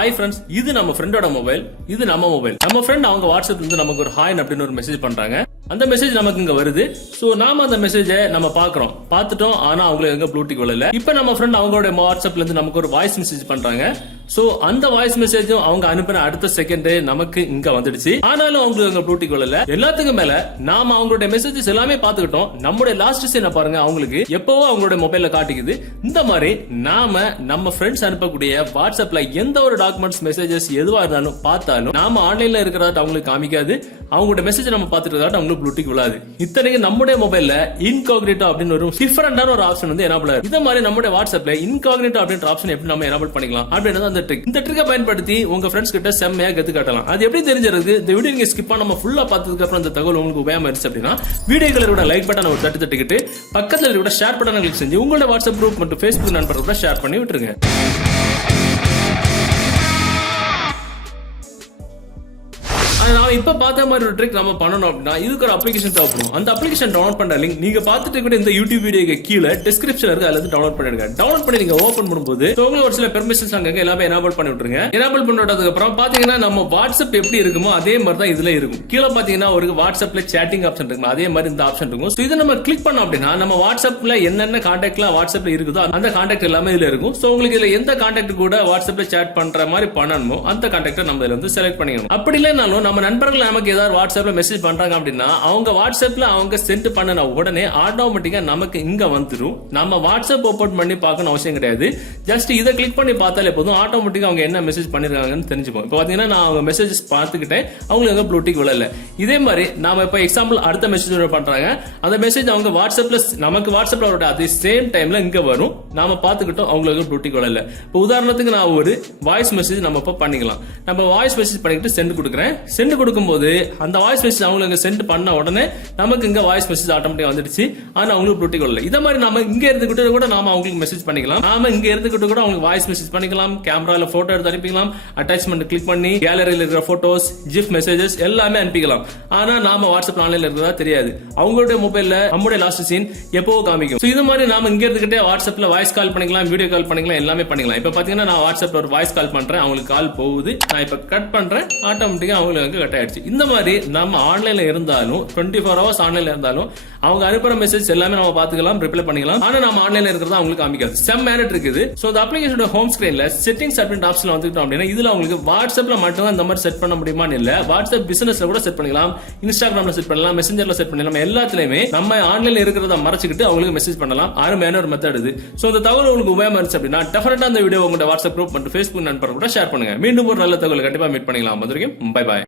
Hi friends, இது நம்ம ஃப்ரெண்டோட மொபைல், இது நம்ம மொபைல். நம்ம ஃப்ரெண்ட் அவங்க வாட்ஸ்அப்ல இருந்து நமக்கு ஒரு ஹாய் அப்படின்னு ஒரு மெசேஜ் பண்றாங்க. அந்த மெசேஜ் நமக்கு இங்க வருது. சோ நாம அந்த மெசேஜை நம்ம பாக்குறோம், பார்த்துட்டோம். ஆனா அவங்களுக்கு எங்க ப்ளூடிக் வரல. இப்ப நம்ம ஃப்ரெண்ட் அவங்களோட வாட்ஸ்அப்ல இருந்து நமக்கு ஒரு வாய்ஸ் மெசேஜ் பண்றாங்க. சோ அந்த வாய்ஸ் மெசேஜும் அவங்க அனுப்பின அடுத்த செகண்ட் நமக்கு இங்க வந்துடுச்சு. ஆனாலும் அவங்களுக்கு எங்க ப்ளூடிக் வரல. எல்லாத்துக்கும் மேல நாம அவங்களுடைய மெசேஜஸ் எல்லாமே பாத்துக்கிட்டோம். நம்மளுடைய லாஸ்ட் சீனை பாருங்க, அவங்களுக்கு எப்பவோ அவங்களுடைய மொபைல்ல காட்டிக்குது. இந்த மாதிரி நாம நம்ம ஃப்ரெண்ட்ஸ் அனுப்பக்கூடிய வாட்ஸ்அப்ல எந்த ஒரு டாக்குமெண்ட்ஸ் மெசேஜஸ் எதுவா இருந்தாலும் பார்த்தாலும் நாம ஆன்லைன்ல இருக்கிறதா அவங்களுக்கு காமிக்காது. அவங்களோட மெசேஜ் நம்ம பார்த்துட்டு அவங்களுக்கு ப்ளூடிக் விழாது. இத்தனைக்கு நம்முடைய மொபைல்ல இன்காக்னிட்டோ அப்படின்னு ஒரு டிஃபரெண்டான ஒரு ஆப்ஷன் வந்து எனேபிள் ஆகுது. இந்த மாதிரி நம்முடைய வாட்ஸ்அப்ல இன்காக்னிட்டோ அப்படின்ற ஆப்ஷன் எப்படி நம்ம எனேபிள் பண்ணிக்கலாம் அப்படின்றது அந்த ட்ரிக். இந்த ட்ரிக்கை பயன்படுத்தி உங்க ஃப்ரெண்ட்ஸ் கிட்ட செம்மையா கத்து காட்டலாம். அது எப்படி தெரிஞ்சிருக்கு? இந்த வீடியோ நீங்க ஸ்கிப் பண்ணாம ஃபுல்லா பார்த்ததுக்கு அப்புறம் இந்த தகவல் உங்களுக்கு உபயோகமா இருந்துச்சு அப்படின்னா வீடியோக்களோட லைக் பட்டன் ஒரு தட்டிக்கிட்டு பக்கத்துல இருக்கிற ஷேர் பட்டன் கிளிக் செஞ்சு உங்களோட வாட்ஸ்அப் குரூப் மற்றும் Facebook நண்பர்களோட ஷேர் பண்ணி விட்டுருங்க. நான் இப்ப பார்த்த மாதிரி ஒரு ட்ரிக் நம்ம பண்ணணும் அப்படின்னா இதுக்கு ஒரு அப்ளிகேஷன் தேவைப்படும். அந்த அப்ளிகேஷன் டவுன்லோட் பண்ற லிங்க் நீங்க பார்த்துட்டு கூட இந்த யூடியூப் வீடியோக்கு கீழே டிஸ்கிரிப்ஷன்ல இருக்கு, அதுல டவுன்லோட் பண்ணிடுங்க. டவுன்லோட் பண்ணி நீங்க ஓபன் பண்ணும்போது உங்களுக்கு ஒரு சில பெர்மிஷன்ஸ் அங்க எல்லாமே எனேபிள் பண்ணி விட்டுருங்க. எனேபிள் பண்ணிட்டதுக்கு அப்புறம் பாத்தீங்கன்னா நம்ம வாட்ஸ்அப் எப்படி இருக்குமோ அதே மாதிரி தான் இதுல இருக்கும். கீழே பாத்தீங்கன்னா ஒரு வாட்ஸ்அப்ல சேட்டிங் ஆப்ஷன் இருக்கும், அதே மாதிரி இந்த ஆப்ஷன் இருக்கும். சோ இதை நம்ம கிளிக் பண்ணோம் அப்படின்னா நம்ம வாட்ஸ்அப்ல என்னென்ன கான்டாக்ட்லாம் வாட்ஸ்அப்ல இருக்குதோ அந்த கான்டாக்ட் எல்லாமே இதுல இருக்கும். சோ உங்களுக்கு இதுல எந்த கான்டாக்ட் கூட வாட்ஸ்அப்ல சேட் பண்ற மாதிரி பண்ணணுமோ அந்த கான்டாக்டை நம்ம இதுல வந்து செலக்ட் பண்ணிக்கணும். அப்படி இல்லைனாலும் நம்ம நண்பர்கள் நமக்கு ஏதாவது வாட்ஸ்அப்ல மெசேஜ் பண்றாங்க அப்படின்னா அவங்க வாட்ஸ்அப்ல அவங்க சென்ட் பண்ணன உடனே ஆட்டோமேட்டிக்கா நமக்கு இங்க வந்துரும். நம்ம வாட்ஸ்அப் ஓபன் பண்ணி பார்க்கணும் அவசியம் கிடையாது. ஜஸ்ட் இதை கிளிக் பண்ணி பார்த்தாலே போதும், ஆட்டோமேட்டிக்கா அவங்க என்ன மெசேஜ் பண்ணிருக்காங்கன்னு தெரிஞ்சுப்போம். இப்போ பாத்தீங்கன்னா நான் அவங்க மெசேஜஸ் பார்த்துக்கிட்டேன், அவங்களுக்கு எங்க ப்ளூடிக் விழல. இதே மாதிரி நாம இப்ப எக்ஸாம்பிள் அடுத்த மெசேஜ் பண்றாங்க, அந்த மெசேஜ் அவங்க வாட்ஸ்அப்ல நமக்கு வாட்ஸ்அப்ல வர அதே சேம் டைம்ல இங்க வரும், நாம பார்த்துக்கிட்டோம், அவங்களுக்கு ப்ளூடிக் விழல. இப்போ உதாரணத்துக்கு நான் ஒரு வாய்ஸ் மெசேஜ் நம்ம இப்ப பண்ணிக்கலாம். நம்ம வாய்ஸ் மெசேஜ் பண்ணிட்டு சென்ட் கொடுக்குறேன். சென்ட் கொடுக்கும்போது அந்த வாய்ஸ் மெசேஜ் அவங்களுக்கு சென்ட் பண்ண உடனே நமக்கு இங்க வாய்ஸ் மெசேஜ் ஆட்டோமேட்டிக்கா வந்துடுச்சு. ஆனா அவங்களுக்கு ப்ளூடிக் வரல. இத மாதிரி நாம இங்க இருந்துகிட்டு கூட நாம அவங்களுக்கு மெசேஜ் பண்ணிக்கலாம். நாம இங்க இருந்துகிட்டு கூட அவங்களுக்கு வாய்ஸ் மெசேஜ் பண்ணிக்கலாம். கேமரால போட்டோ எடுத்து அனுப்பிக்கலாம். அட்டாச்மெண்ட் கிளிக் பண்ணி கேலரியில இருக்கிற போட்டோஸ், ஜிப் மெசேஜஸ் எல்லாமே அனுப்பிக்கலாம். ஆனா நாம வாட்ஸ்அப் ஆன்லைன்ல இருக்கிறதா தெரியாது. அவங்களுடைய மொபைல்ல நம்முடைய லாஸ்ட் சீன் எப்பவோ காமிக்கும். இது மாதிரி நாம இங்க இருந்துகிட்டே வாட்ஸ்அப்ல வாய்ஸ் கால் பண்ணிக்கலாம், வீடியோ கால் பண்ணிக்கலாம், எல்லாமே பண்ணிக்கலாம். இப்ப பாத்தீங்கன்னா நான் வாட்ஸ்அப்ல ஒரு வாய்ஸ் கால் பண்றேன், அவங்களுக்கு கால் போகுது. நான் இப்ப கட் பண்றேன், ஆட்டோமேட்டிக்கா அவங்களுக்கு கட் ஆயிடுச்சு. இந்த மாதிரி நம்ம ஆன்லைன்ல இருந்தாலும் 24 ஹவர்ஸ் ஆன்லைன்ல இருந்தாலும் அவங்க அனுப்புற மெசேஜ் எல்லாமே நம்ம பாத்துக்கலாம், ரிப்ளை பண்ணிக்கலாம். ஆனா நம்ம ஆன்லைன்ல இருக்கிறது அவங்களுக்கு காமிக்காது. செம்ம இருக்குது. சோ இந்த அப்ளிகேஷனோட ஹோம் ஸ்கிரீன்ல செட்டிங்ஸ் அப்படின்ற ஆப்ஷன்ல வந்துட்டோம் அப்படின்னா இதுல உங்களுக்கு வாட்ஸ்அப்ல மட்டும் தான் இந்த மாதிரி செட் பண்ண முடியுமான்னு இல்ல, வாட்ஸ்அப் பிசினஸ்ல கூட செட் பண்ணிக்கலாம், இன்ஸ்டாகிராம்ல செட் பண்ணலாம், மெசஞ்சர்ல செட் பண்ணலாம். எல்லாத்துலயுமே நம்ம ஆன்லைன்ல இருக்கிறத மறைச்சிட்டு அவங்களுக்கு மெசேஜ் பண்ணலாம். அருமையான ஒரு மெத்தட் இது. சோ இந்த தகவல் உங்களுக்கு உபயோகமா இருந்துச்சு அப்படின்னா டெஃபினட்டா இந்த வீடியோ உங்களோட வாட்ஸ்அப் குரூப் மற்றும் Facebook நண்பர்கள் கூட ஷேர் பண்ணுங்க. மீண்டும் ஒரு நல்ல தகவல் கண்டிப்பா மீட் பண்ணிக்கலாம். அது வரைக்கும் பை பாய்.